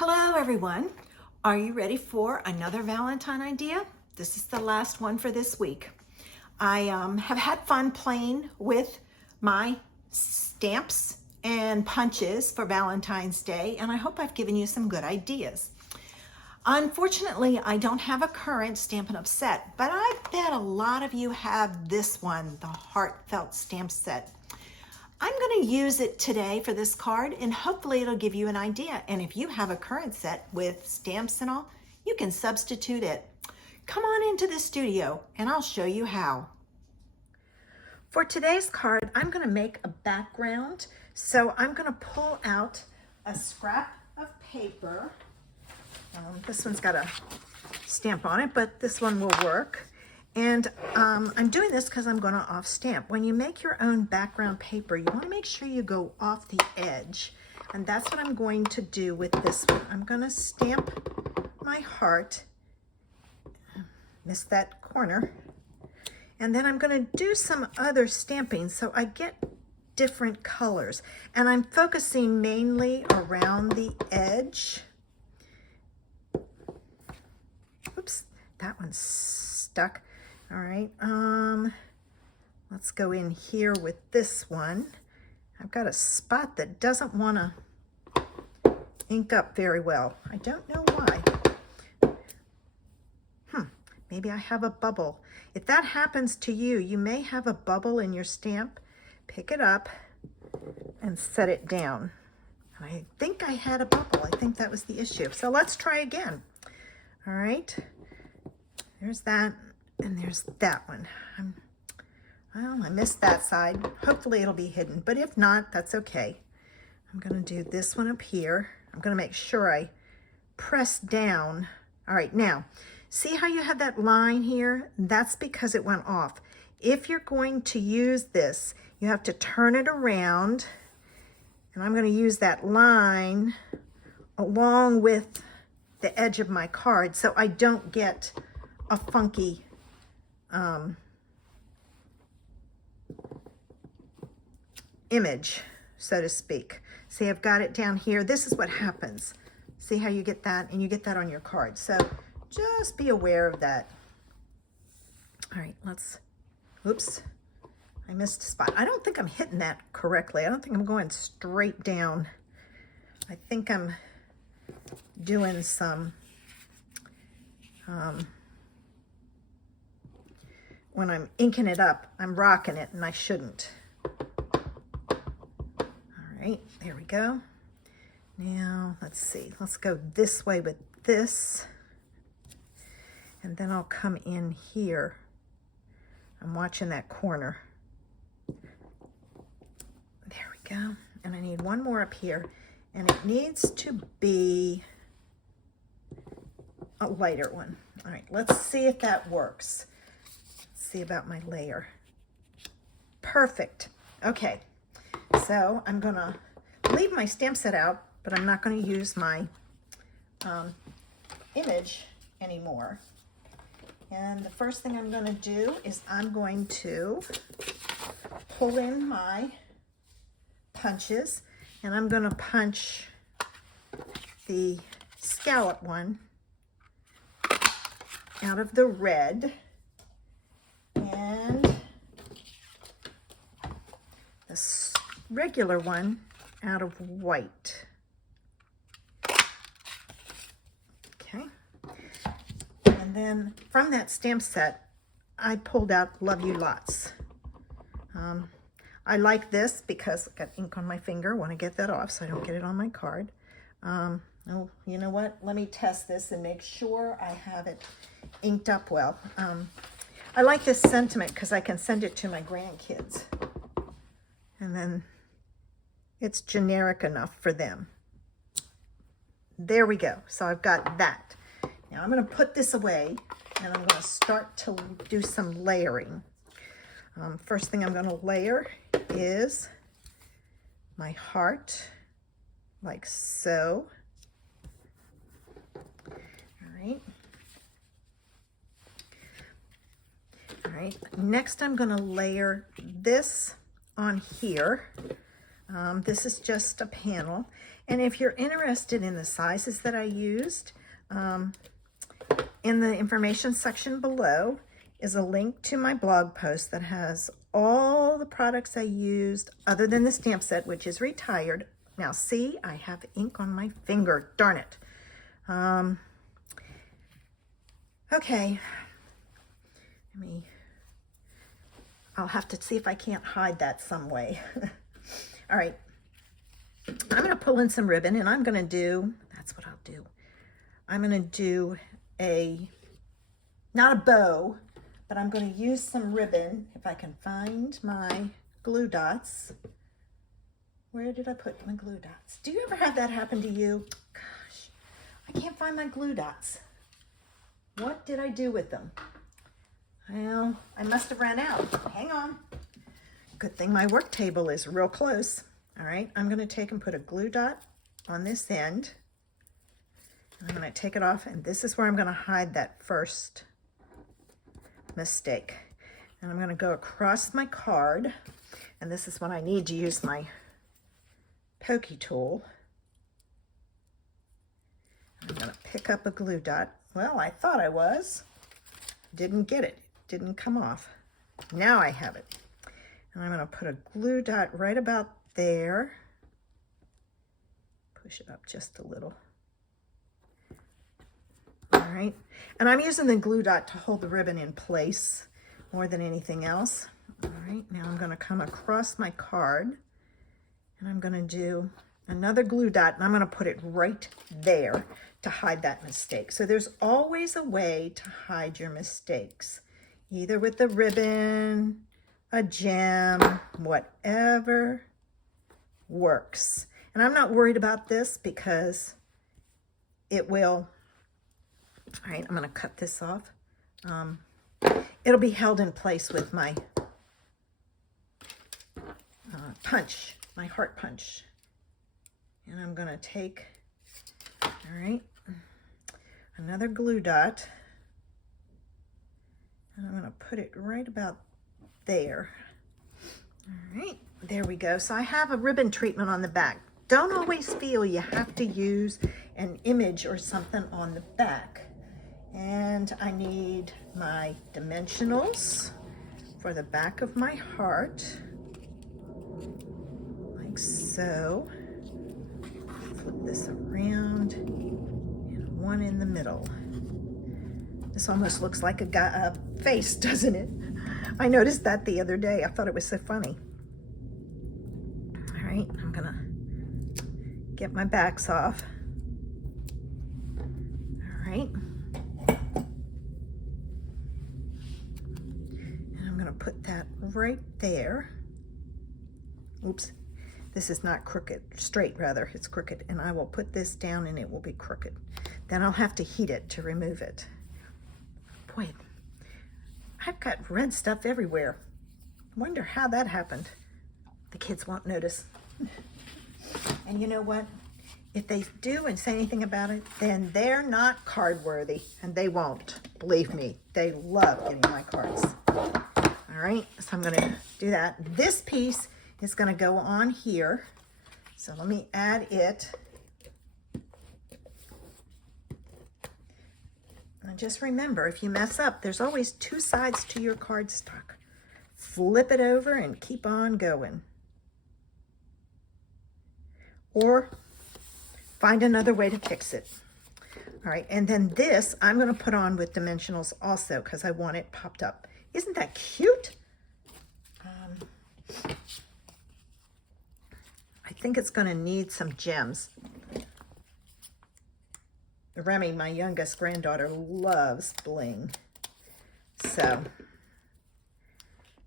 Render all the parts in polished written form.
Hello everyone. Are you ready for another Valentine idea? This is the last one for this week. I have had fun playing with my stamps and punches for Valentine's Day, and I hope I've given you some good ideas. Unfortunately, I don't have a current Stampin' Up! Set, but I bet a lot of you have this one, the Heartfelt stamp set. I'm going to use it today for this card, and hopefully it'll give you an idea. And if you have a current set with stamps and all, you can substitute it. Come on into the studio and I'll show you how. For today's card, I'm going to make a background. So I'm going to pull out a scrap of paper. This one's got a stamp on it, but this one will work. And I'm doing this because I'm going to off stamp. When you make your own background paper, you want to make sure you go off the edge. And that's what I'm going to do with this one. I'm going to stamp my heart. Missed that corner. And then I'm going to do some other stamping so I get different colors. And I'm focusing mainly around the edge. Oops, that one's stuck. All right, let's go in here with this one. I've got a spot that doesn't want to ink up very well. I don't know why. Maybe I have a bubble. If that happens to you, you may have a bubble in your stamp. Pick it up and set it down. And I think I had a bubble. I think that was the issue. So let's try again. All right, there's that. And there's that one. Well, I missed that side. Hopefully it'll be hidden, but if not, that's okay. I'm going to do this one up here. I'm going to make sure I press down. All right, now, see how you have that line here? That's because it went off. If you're going to use this, you have to turn it around, and I'm going to use that line along with the edge of my card so I don't get a funky image, so to speak. See, I've got it down here. This is what happens. See how you get that, and you get that on your card. So just be aware of that. All right, oops, I missed a spot. I don't think I'm hitting that correctly. I don't think I'm going straight down. I think I'm doing some, when I'm inking it up, I'm rocking it, and I shouldn't. All right, there we go. Now, let's see. Let's go this way with this. And then I'll come in here. I'm watching that corner. There we go. And I need one more up here. And it needs to be a lighter one. All right, let's see if that works. See about my layer. Perfect. Okay, so I'm gonna leave my stamp set out, but I'm not going to use my image anymore. And the first thing I'm going to do is I'm going to pull in my punches, and I'm going to punch the scallop one out of the red, and the regular one out of white. Okay. And then from that stamp set, I pulled out Love You Lots. I like this because I got ink on my finger. Want to get that off so I don't get it on my card. Oh, you know what? Let me test this and make sure I have it inked up well. I like this sentiment because I can send it to my grandkids. And then it's generic enough for them. There we go. So I've got that. Now I'm going to put this away, and I'm going to start to do some layering. First thing I'm going to layer is my heart, like so. All right. All right, next I'm going to layer this on here. This is just a panel, And if you're interested in the sizes that I used, in the information section below is a link to my blog post that has all the products I used other than the stamp set, which is retired. Now see, I have ink on my finger, darn it. Okay, I'll have to see if I can't hide that some way. All right, I'm gonna pull in some ribbon and I'm gonna do, that's what I'll do. I'm gonna do not a bow, but I'm gonna use some ribbon, if I can find my glue dots. Where did I put my glue dots? Do you ever have that happen to you? Gosh, I can't find my glue dots. What did I do with them? Well, I must have ran out. Hang on. Good thing my work table is real close. All right, I'm gonna take and put a glue dot on this end. I'm gonna take it off, and this is where I'm gonna hide that first mistake. And I'm gonna go across my card, and this is when I need to use my pokey tool. I'm gonna pick up a glue dot. Well, I thought I was. Didn't get it. Didn't come off. Now I have it. And I'm gonna put a glue dot right about there. Push it up just a little. All right, and I'm using the glue dot to hold the ribbon in place more than anything else. All right, now I'm gonna come across my card and I'm gonna do another glue dot, and I'm gonna put it right there to hide that mistake. So there's always a way to hide your mistakes, either with the ribbon, a gem, whatever works. And I'm not worried about this because it will, all right, I'm gonna cut this off. It'll be held in place with my punch, my heart punch. And I'm gonna take, all right, another glue dot, and I'm gonna put it right about there. All right, there we go. So I have a ribbon treatment on the back. Don't always feel you have to use an image or something on the back. And I need my dimensionals for the back of my heart, like so. Flip this around, and one in the middle. This almost looks like a face, doesn't it? I noticed that the other day. I thought it was so funny. All right, I'm gonna get my backs off. All right. And I'm gonna put that right there. Oops, this is not crooked, straight rather, it's crooked. And I will put this down and it will be crooked. Then I'll have to heat it to remove it. Boy, I've got red stuff everywhere. Wonder how that happened. The kids won't notice. And you know what? If they do and say anything about it, then they're not card worthy, and they won't. Believe me, they love getting my cards. All right, so I'm gonna do that. This piece is gonna go on here. So let me add it. And just remember, if you mess up, there's always two sides to your cardstock. Flip it over and keep on going. Or find another way to fix it. All right, and then this I'm gonna put on with dimensionals also because I want it popped up. Isn't that cute? I think it's gonna need some gems. Remy, my youngest granddaughter, loves bling. So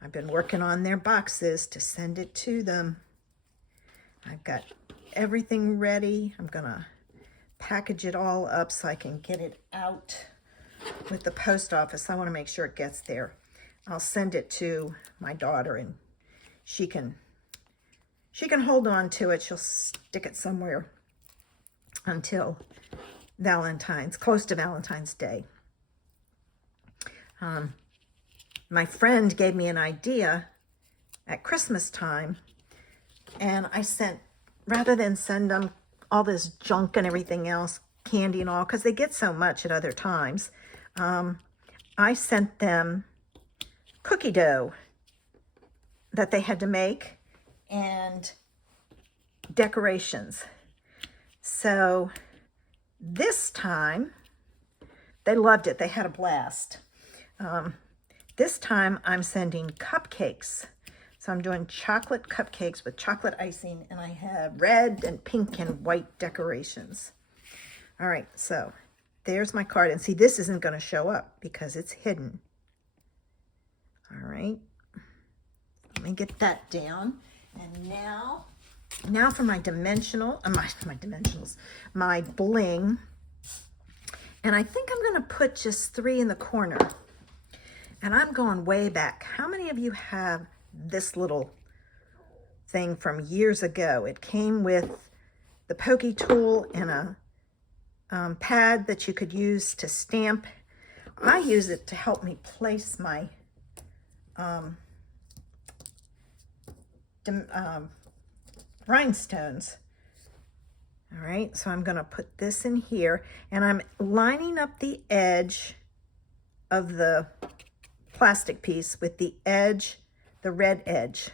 I've been working on their boxes to send it to them. I've got everything ready. I'm gonna package it all up so I can get it out with the post office. I wanna make sure it gets there. I'll send it to my daughter and she can hold on to it. She'll stick it somewhere until close to Valentine's Day. My friend gave me an idea at Christmas time, and I sent, rather than send them all this junk and everything else, candy and all, because they get so much at other times. I sent them cookie dough that they had to make and decorations. So this time, they loved it. They had a blast. This time I'm sending cupcakes. So I'm doing chocolate cupcakes with chocolate icing, and I have red and pink and white decorations. All right, so there's my card. And see, this isn't going to show up because it's hidden. All right, let me get that down. And now for my dimensional, my bling. And I think I'm going to put just 3 in the corner. And I'm going way back. How many of you have this little thing from years ago? It came with the pokey tool and a pad that you could use to stamp. I use it to help me place my rhinestones. All right, so I'm going to put this in here, and I'm lining up the edge of the plastic piece with the edge, the red edge.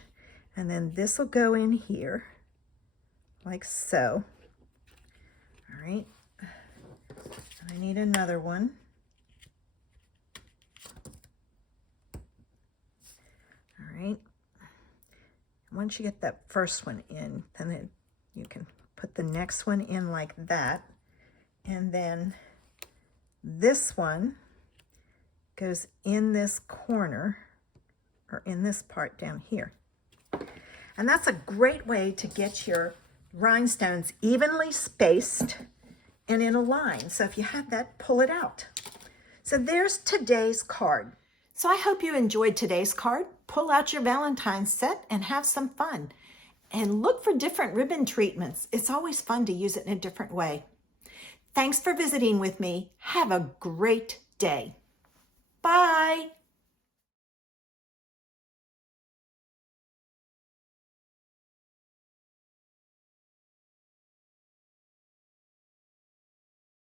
And then this will go in here like so. All right, and I need another one. All right, once you get that first one in, then you can put the next one in like that. And then this one goes in this corner, or in this part down here. And that's a great way to get your rhinestones evenly spaced and in a line. So if you have that, pull it out. So there's today's card. So I hope you enjoyed today's card. Pull out your Valentine's set and have some fun. And look for different ribbon treatments. It's always fun to use it in a different way. Thanks for visiting with me. Have a great day. Bye.